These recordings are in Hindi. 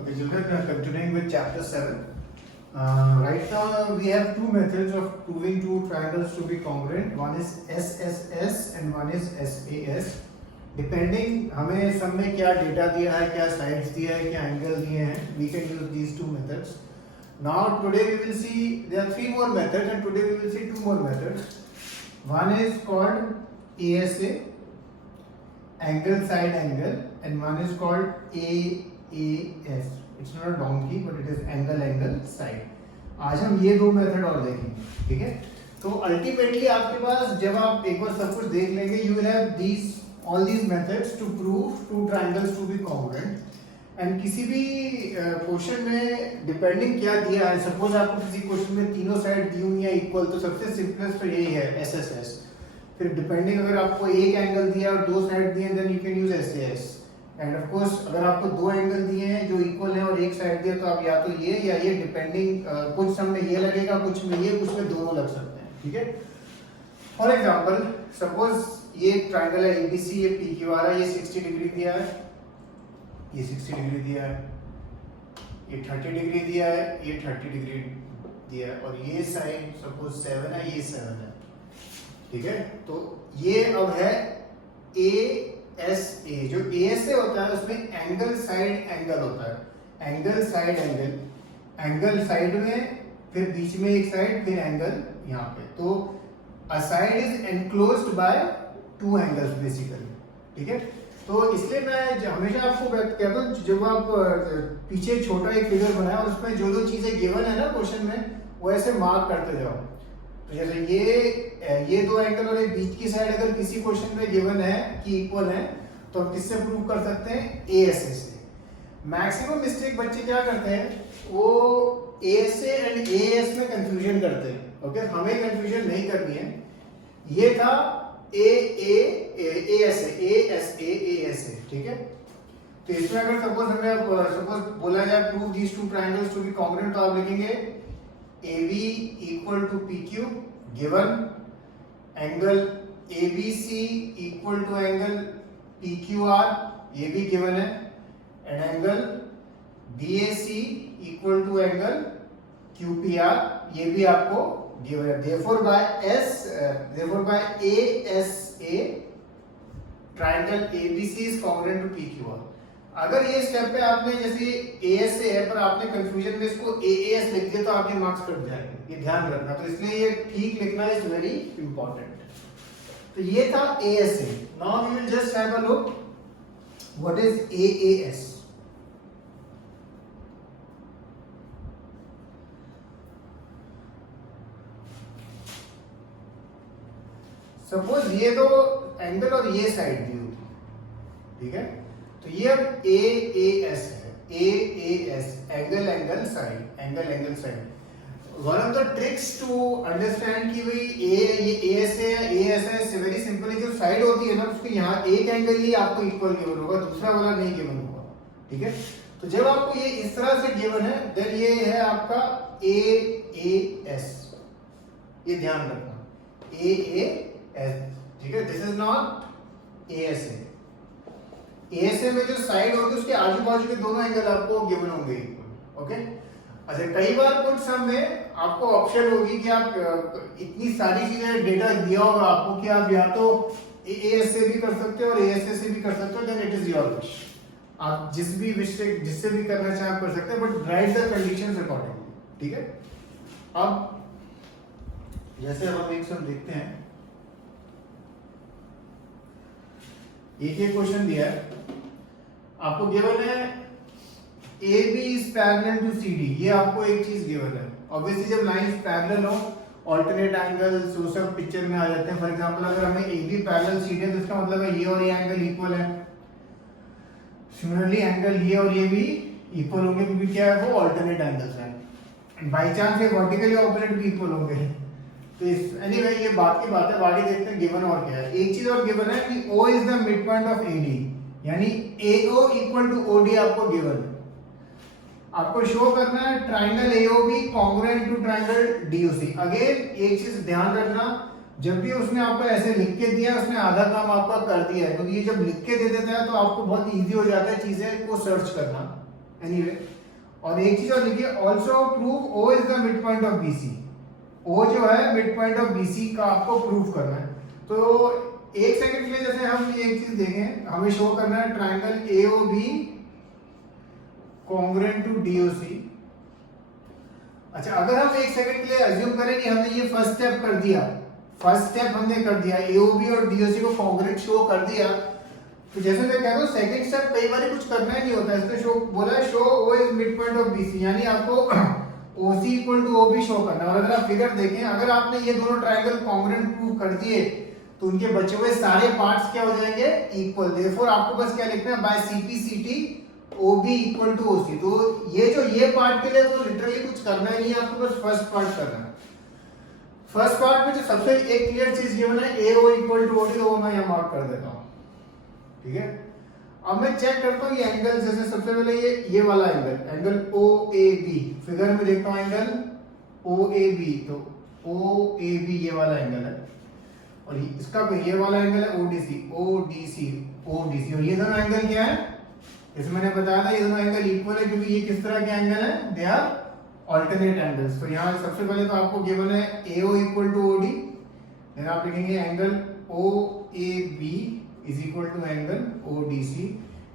Okay, children, continuing with chapter 7. Right now we have two methods of proving two triangles to be congruent. One is SSS and one is SAS. Depending हमें सब में क्या डेटा दिया है, क्या साइड्स दिया है, क्या एंगल दिए हैं, we can use these two methods. Now today we will see there are three more methods and today we will see two more methods. One is called ASA, angle side angle, and one is called AAS. It's not a donkey but it is angle side. आज हम ये दो मेथड और देखेंगे, ठीक है? तो अल्टीमेटली आपके पास जब आप एक बार सब कुछ देख लेंगे, you will have these all these methods to prove two triangles to be congruent. And किसी भी क्वेश्चन में डिपेंडिंग क्या दिया है, सपोज आपको किसी क्वेश्चन में तीनों साइड दी हुई है इक्वल, तो सबसे सिंपलेस्ट तो यही है SSS. फिर डिपेंडिंग अगर आपको एक एंगल दिया और दो साइड दिए then you can use SAS. And of course अगर आपको दो एंगल दिए हैं जो इक्वल है और एक साइड दिया तो आप या तो ये या ये, डिपेंडिंग कुछ सब में ये लगेगा, कुछ में ये, कुछ में दोनों लग सकते हैं, ठीक है? फॉर एग्जांपल सपोज ये ट्रायंगल है ABC, ये PQR है, ये 60 डिग्री दिया है, ये 60 डिग्री दिया है, ये 30 डिग्री दिया है, ये 30 डिग्री दिया है, और ये साइड सपोज 7 है, ये 7 है, ठीक है? तो ये अब है ASA. जो ASA होता है उसमें एंगल साइड एंगल होता है, angle side angle, angle side में फिर बीच में एक साइड, फिर एंगल यहाँ पे. तो a side is enclosed by two angles basically, ठीक है? तो इसलिए मैं हमेशा आपको कहता हूँ जब आप पीछे छोटा एक फिगर बनाए और उसमें जो जो चीजें गिवन है ना क्वेश्चन में वो ऐसे मार्क करते जाओ. तो जैसे ये दो एंगल और एक बीच की साइड अगर किसी क्वेश्चन में गिवन है कि इक्वल है तो हम किससे प्रूव कर सकते हैं? ASA से. मैक्सिमम मिस्टेक बच्चे क्या करते हैं, वो ASA एंड AS में कंफ्यूजन करते हैं. ओके, हमें कंफ्यूजन नहीं करनी है. ये था ASA, ठीक है? तो इसमें अगर सपोज बोला जाए prove these two triangles to be congruent, तो आप लिखेंगे AB equal to PQ given, angle ABC equal to angle PQR, ये भी given है, and angle BAC equal to angle QPR, ये भी आपको given है. Therefore by ASA triangle ABC is congruent to PQR. अगर ये स्टेप पे आपने जैसे ASA है पर आपने कंफ्यूजन में इसको AAS लिख दिया तो आपके मार्क्स कट जाएंगे, ये ध्यान रखना. तो इसलिए ये ठीक लिखना इज वेरी इंपॉर्टेंट. तो ये था ASA. Now we will just have a look what is AAS. Suppose ये दो एंगल और ये साइड दी होती, ठीक है? तो ये अब AAS है, AAS angle side. One of the tricks to understand कि भाई ये ASA है, AS है, इट्स वेरी सिंपल. जो साइड होती है ना उसके यहाँ एक एंगल ही आपको इक्वल गिवन होगा, दूसरा वाला नहीं गिवन होगा, ठीक है? तो जब आपको ये इस तरह से गिवन है देन ये है आपका AAS. ये ध्यान रखना, AAS, ठीक है? This is not ASA. ASA में जो साइड होगी उसके आजू बाजू के दोनों एंगल आपको गिवन होंगे इक्वल. ओके, अच्छा कई बार कुछ सम में आपको ऑप्शन होगी कि आप इतनी सारी चीजें डेटा दिया होगा आपको कि आप या तो AAS से भी कर सकते हो और ASA से भी कर सकते हो, then it is your wish. आप जिससे भी करना चाहे आप कर सकते हैं, but write the conditions accordingly, ठीक है? अब जैसे हम एक सम देखते हैं, एक क्वेश्चन दिया है आपको, गिवन है AB is parallel to CD. ये आपको एक चीज गिवन है. ऑब्वियसली जब लाइंस पैरेलल हो, ऑल्टरनेट एंगल्स वो सब पिक्चर में आ जाते हैं. फॉर एग्जांपल अगर हमें AB पैरेलल CD है तो इसका मतलब है ये और ये एंगल इक्वल है. सिमिलरली एंगल ये और ये भी इक्वल होंगे क्योंकि क्या है, वो ऑल्टरनेट एंगल्स हैं. बाय चांस ये वर्टिकली ऑपोजिट भी इक्वल होंगे. तो एनीवे ये बात की बात है. बाकी देखते हैं गिवन और क्या है. एक चीज और गिवन है कि O is the mid point of AD, यानी AO इक्वल टू OD आपको गिवन है. आपको शो करना है triangle AOB congruent to triangle DOC. Again एक चीज ध्यान रखना, जब भी उसने आपको ऐसे लिख के दिया उसने आधा काम आपका कर दिया है, क्योंकि ये जब लिख के दे देता है तो आपको बहुत इजी हो जाता है चीजें को सर्च करना, एनीवे और एक चीज और लिखिए, also prove O is the mid point of BC. O जो है मिड पॉइंट ऑफ बीसी का आपको प्रूव करना है। तो एक सेकंड के लिए जैसे हम एक चीज देखें, हमें शो करना है triangle AOB congruent to DOC. अच्छा, अगर हम एक सेकंड के लिए अज्यूम करें कि हमने ये फर्स्ट स्टेप कर दिया, फर्स्ट स्टेप हमने कर दिया, एओबी और डीओसी को कॉन्ग्रुएंट शो कर दिया, तो जैसे मैं कहता हूं सेकंड स्टेप कई बार कुछ करना ही नहीं होता, इसमें शो बोला है show O is mid point of BC, यानी आपको OC equal to OB show करना है। और अगर आप फिगर देखें, अगर आपने ये दोनों ट्रायंगल कॉन्ग्रुएंट प्रूव कर दिए तो उनके बचे हुए सारे पार्ट्स क्या हो जाएंगे, इक्वल। देयरफॉर आपको बस क्या लिखना है, by CP OB equal to OC। तो ये पार्ट के लिए तो लिटरली कुछ करना ही नहीं है, आपको बस फर्स्ट पार्ट करना है। फर्स्ट पार्ट में जो सबसे एक क्लियर चीज गिवन है AO इक्वल टू OD, तो वो मैं यहाँ मार्क कर देता हूँ, ठीक है। अब मैं चेक करता हूँ ये एंगल, जैसे सबसे पहले ये वाला एंगल OAB, फिगर में देखता हूँ एंगल OAB, तो OAB ये वाला एंगल है, और इसका ये वाला एंगल है ODC, और ये दोनों एंगल क्या है, जैसे मैंने बताया था ये दोनों एंगल इक्वल है, क्योंकि ये किस तरह के एंगल है, दे आर ऑल्टरनेट एंगल्स। तो यहाँ सबसे पहले तो आपको गिवन है AO equal to OD, then आप लिखेंगे angle OAB is equal to angle ODC।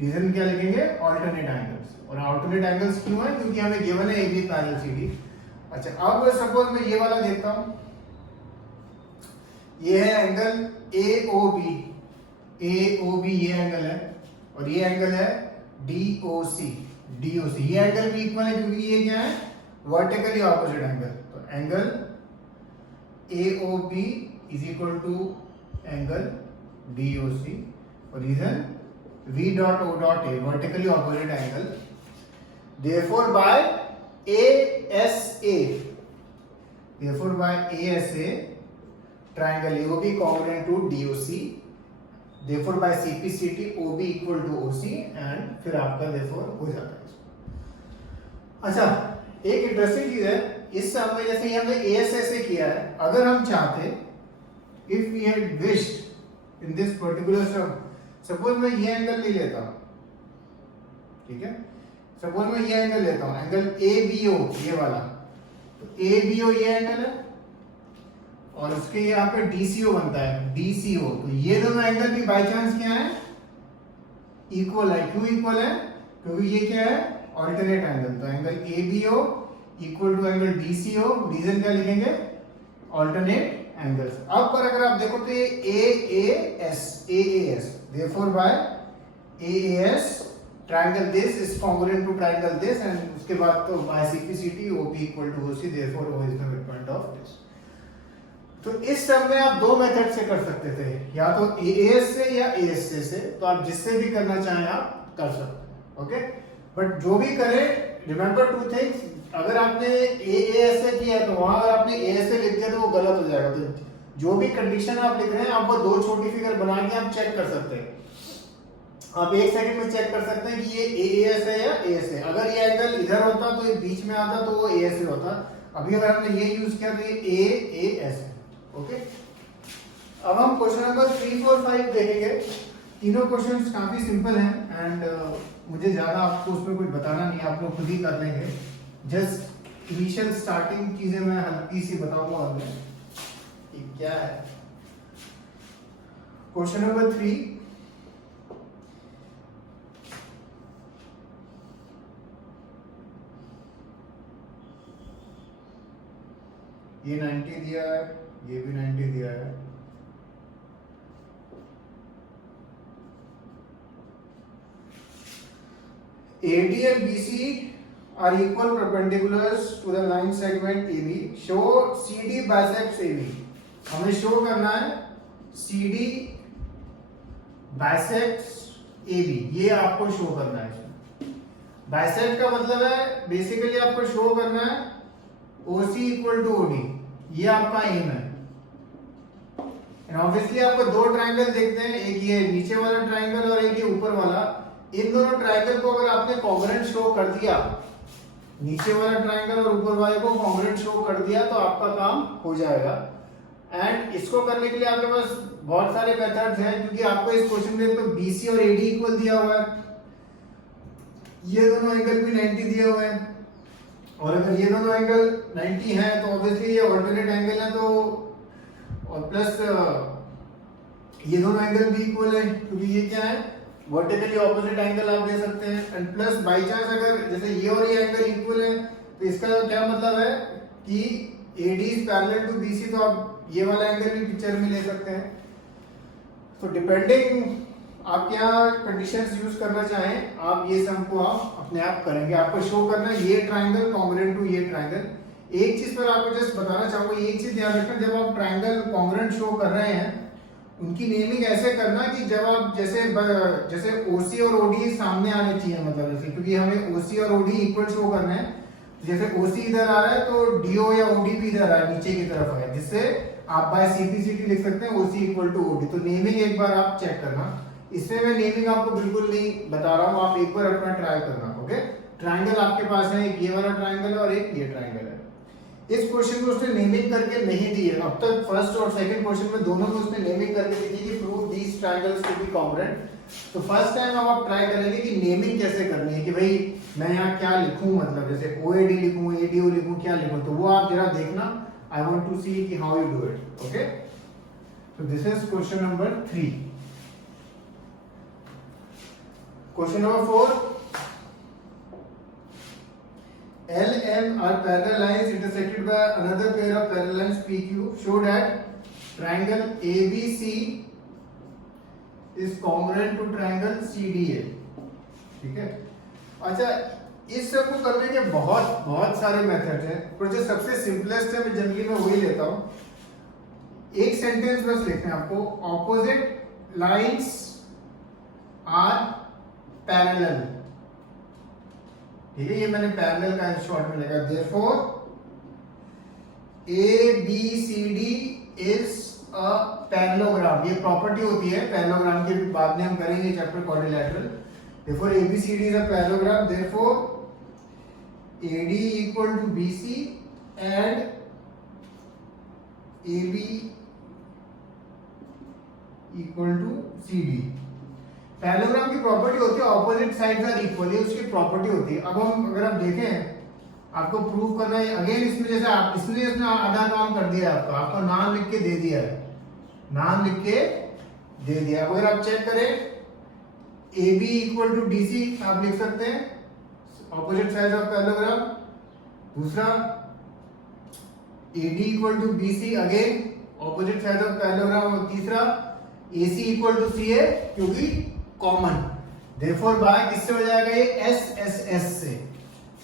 Reason क्या लिखेंगे, ऑल्टरनेट एंगल्स। और ऑल्टरनेट एंगल्स क्यों है, क्योंकि हमें गिवन है AB पैरेलल CD। अच्छा, अब सपोज मैं ये वाला देखता हूँ, ये है एंगल AOB ये एंगल है, और ये एंगल है DOC। ये एंगल भी इक्वल है, क्योंकि ये क्या है, वर्टिकली ऑपोजिट एंगल। तो angle AOB is equal to angle DOC, और reason V dot O dot A, vertically opposite angle. Therefore by ASA triangle AOB congruent to DOC, therefore by CPCT OB equal to OC, and फिर आपका therefore हो जाता है। अच्छा, एक इंटरेस्टिंग चीज है इस सम में, जैसे हमने ASA से किया है, अगर हम चाहते, if we had wished in this particular sum, suppose मैं ये एंगल ले लेता हूं, ठीक है, सपोज मैं ये एंगल लेता हूं, एंगल ABO ये वाला, तो ABO ये एंगल है, और उसके यहाँ पे DCO बनता है, DCO। तो ये दोनों एंगल भी बाय चांस क्या है, इक्वल है। क्यों इक्वल है, क्योंकि ये क्या है, ऑल्टरनेट एंगल। तो angle ABO equal to angle DCO, reason क्या लिखेंगे, ऑल्टरनेट एंगल्स। अब पर अगर आप देखो तो ये AAS, therefore by AAS triangle this is congruent to triangle this, and उसके बाद तो by CPCT OB equal to OC, therefore O is the mid point of this. तो इस सम में आप दो मेथड से कर सकते थे, या तो AAS से या ASA से, तो आप जिससे भी करना चाहें आप कर सकते हैं, ओके। बट जो भी करें, रिमेंबर टू थिंग्स, अगर आपने AAS से किया तो वहां अगर आपने ASA लिख दिया तो वो गलत हो जाएगा। तो जो भी कंडीशन आप लिख रहे हैं, आप वो दो छोटी फिगर बना के आप चेक कर सकते हैं। आप एक सेकंड में चेक कर सकते हैं कि ये AAS है या ASA। अगर ये एंगल इधर होता तो ये बीच में आता तो वो ASA होता। अभी अगर हमने ये यूज किया तो ये AAS है, ओके। अब हम क्वेश्चन नंबर 3, 4, 5 देखेंगे। तीनों क्वेश्चंस काफी सिंपल हैं, एंड मुझे ज्यादा आपको उसमें कुछ बताना नहीं, आप लोग खुद ही कर लेंगे। जस्ट इनिशियल स्टार्टिंग चीजें मैं हल्की सी बताऊंगा आपने कि क्या है। क्वेश्चन नंबर 3, ये 90 दिया है, ये भी 90 दिया है। AD and BC are equal perpendiculars to the line segment AB. Show CD bisects AB. हमें शो करना है CD bisects AB, ये आपको शो करना है। बाइसेक्ट का मतलब है बेसिकली आपको शो करना है OC इक्वल टू OD, ये आपका एम है। एंड ऑब्वियसली आपको दो ट्रायंगल देखते हैं, एक ये नीचे वाला ट्रायंगल और एक ये ऊपर वाला। इन दोनों ट्रायंगल को अगर आपने कॉन्ग्रुएंट शो कर दिया, नीचे वाला ट्रायंगल और ऊपर वाले को कॉन्ग्रुएंट शो कर दिया, तो आपका काम हो जाएगा। एंड इसको करने के लिए आपके पास बहुत सारे मेथड्स हैं, क्योंकि आपको इस क्वेश्चन में तो BC और AD इक्वल दिया हुआ है। ये दोनों एंगल भी 90 दिए हुए हैं, और अगर ये दोनों एंगल 90 हैं तो ऑब्वियसली ये ऑल्टरनेट एंगल है, तो और प्लस ये दोनों एंगल भी इक्वल है क्योंकि ये क्या है, वर्टिकली ऑपोजिट एंगल आप ले सकते हैं। एंड प्लस बाय चांस अगर जैसे ये और ये एंगल इक्वल है तो इसका क्या मतलब है कि AD is parallel to BC, तो आप ये वाला एंगल भी पिक्चर में ले सकते हैं। तो डिपेंडिंग आप क्या कंडीशंस यूज करना चाहें, आप ये सम को आप अपने आप करेंगे। आपको शो करना है ये ट्राइंगल कॉन्ग्रुएंट टू ये ट्राइंगल। एक चीज पर आपको जस्ट बताना चाहूंगा, एक चीज ध्यान रखना, जब आप ट्राइंगल कॉन्ग्रुएंट शो कर रहे हैं उनकी नेमिंग ऐसे करना कि जब आप जैसे OC और OD सामने आने चाहिए, मतलब जैसे क्योंकि हमें OC और OD इक्वल शो करना है, जैसे OC इधर आ रहा है तो DO या OD भी इधर आ रहा है, नीचे की तरफ है, जिससे आप बाय CPCT लिख सकते हैं OC इक्वल टू OD। तो नेमिंग एक बार आप चेक करना, इसमें मैं नेमिंग आपको बिल्कुल नहीं बता रहा हूँ, आप एक बार अपना ट्राई करना। ओके, ट्राइंगल आपके पास है, एक ये वाला ट्राइंगल है और एक ये ट्राइंगल है। इस क्वेश्चन में उसने नेमिंग करके नहीं दी है, अब तक फर्स्ट और सेकंड क्वेश्चन में दोनों में उसने नेमिंग करके दी कि prove these triangles to be congruent. तो फर्स्ट टाइम अब आप ट्राई करेंगे कि नेमिंग कैसे करनी है, कि भाई मैं यहाँ क्या लिखूं, मतलब जैसे OAD लिखूं, ADO लिखूं, क्या लिखूं, तो वो आप जरा देखना। आई वांट टू सी कि how you do it. Okay, so this is question number 3. Question number 4. L, M are parallel lines intersected by another pair of parallel lines PQ. Show that triangle ABC is congruent to triangle CDA. ठीक है, अच्छा इस सब को करने के बहुत बहुत सारे मेथड हैं, पर जो सबसे सिंपलेस्ट है मैं जनरली मैं वही लेता हूँ। एक सेंटेंस बस लिखना है आपको, ऑपोजिट लाइंस आर पैरेलल। ठीक है, ये मैंने पैरेलल का शॉर्ट में लिखा। Therefore ABCD is a parallelogram. ये प्रॉपर्टी होती है पैरेललोग्राम की, बाद में हम करेंगे chapter quadrilateral. Therefore ABCD is a parallelogram. Therefore AD equal to BC and AB equal to CD। Parallelogram की प्रॉपर्टी होती है ऑपोजिट साइड्स आर इक्वल, ये उसकी प्रॉपर्टी होती है। अब हम अगर आप देखें, आपको प्रूव करना है अगेन, इसमें जैसे आप इसमें इसने आधा काम कर दिया है, आपको नाम लिख के दे दिया है, नाम लिख के दे दिया। अब अगर आप चेक करें AB इक्वल टू DC आप लिख सकते हैं, ऑपोजिट साइड ऑफ पैरेललोग्राम। दूसरा AD equal to BC again opposite side of parallelogram. और तीसरा AC इक्वल टू CA क्योंकि कॉमन। देयरफॉर बाय किससे हो जाएगा ये, SSS से।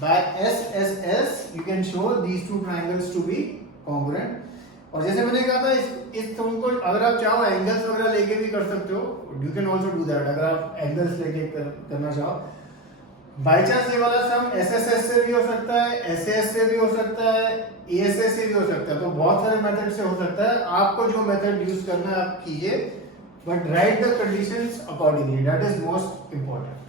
By SSS you can show these two triangles to be congruent. और जैसे मैंने कहा था, इस तुमको अगर आप चाहो एंगल्स वगैरह लेके भी कर सकते हो, you can also do that. अगर आप एंगल्स लेके करना चाहो, बाय चांस ये वाला सम SSS से भी हो सकता है, SAS से भी हो सकता है, ASS से भी हो सकता है, तो बहुत सारे मेथड से हो सकता है। आपको जो मेथड यूज करना है आप कीजिए, but write the conditions accordingly, that is most important.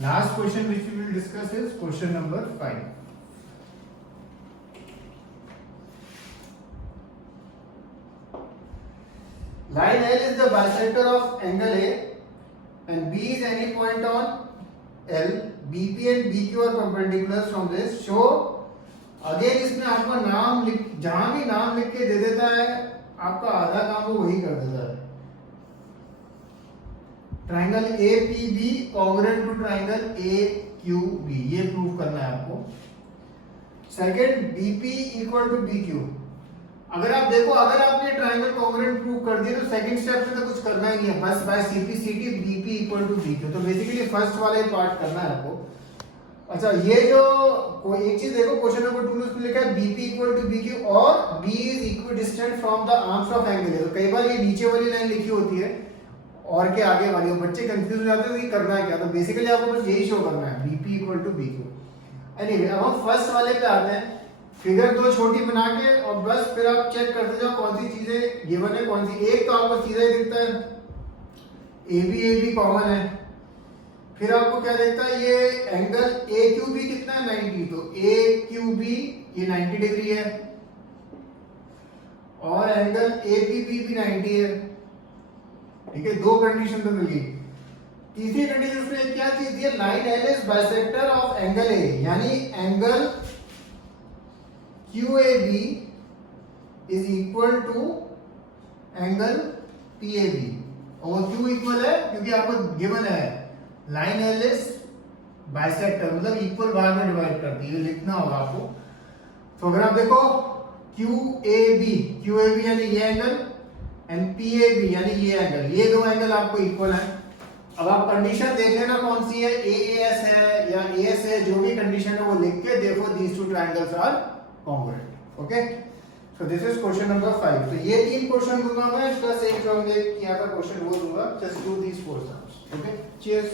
Last question which we will discuss is question number 5. Line L is the bisector of angle A and B is any point on L. BP and BQ are perpendicular from this. Show again इसमें आपको नाम लिख, जहां भी नाम लिख के दे देता है आपका आधा काम वो वही कर देता है। Triangle APB congruent to triangle AQB, ये प्रूव करना है आपको। Second BP equal to BQ। अगर आप देखो, अगर आपने ट्राइंगल कॉन्ग्रुएंट प्रूव कर दिया तो सेकंड स्टेप में तो कुछ करना ही नहीं है, बस by CPCT BP equal to BQ। तो बेसिकली फर्स्ट वाला ही पार्ट करना है आपको। अच्छा, ये जो कोई एक चीज देखो, क्वेश्चन नंबर 2 में उसमें लिखा है BP इक्वल टू BQ और B is equidistant from the arms of angle. तो कई बार ये नीचे वाली लाइन लिखी होती है और के आगे वाली, और बच्चे कंफ्यूज हो जाते हैं कि करना है क्या। तो बेसिकली आपको बस यही शो करना है, BP equal to BQ। Anyway, अब हम फर्स्ट वाले पे आते हैं। फिगर दो छोटी बना के और बस फिर आप चेक करते जाओ कौन सी चीजें गिवन है, कौन सी। एक तो आपको सीधा ही दिखता है AB कॉमन है, फिर आपको क्या देखता है ये एंगल AQB कितना है, 90। तो AQB ये 90 डिग्री है और एंगल APB भी 90 है। ठीक है, दो कंडीशन तो मिल गई। तीसरी कंडीशन उसने क्या चीज दी है, line L is bisector of angle A, यानी angle QAB is equal to angle PAB, और क्यों इक्वल है, क्योंकि आपको गिवन है लाइन एल इज बाइसेक्टर, मतलब इक्वल भाग में डिवाइड करती है, ये लिखना होगा आपको। तो अगर आप देखो QAB यानी ये एंगल एंड PAB यानी ये एंगल, ये दो एंगल आपको इक्वल है। अब आप कंडीशन देख लेना कौन सी है, AAS है या AS है, जो भी कंडीशन है वो लिख के देखो, these two triangles are congruent। Okay, so this is question number 5। तो ये 3 क्वेश्चन दूंगा मैं, प्लस एक जो हमने किया था क्वेश्चन वो दूंगा, just do these 4 sums. Okay, cheers.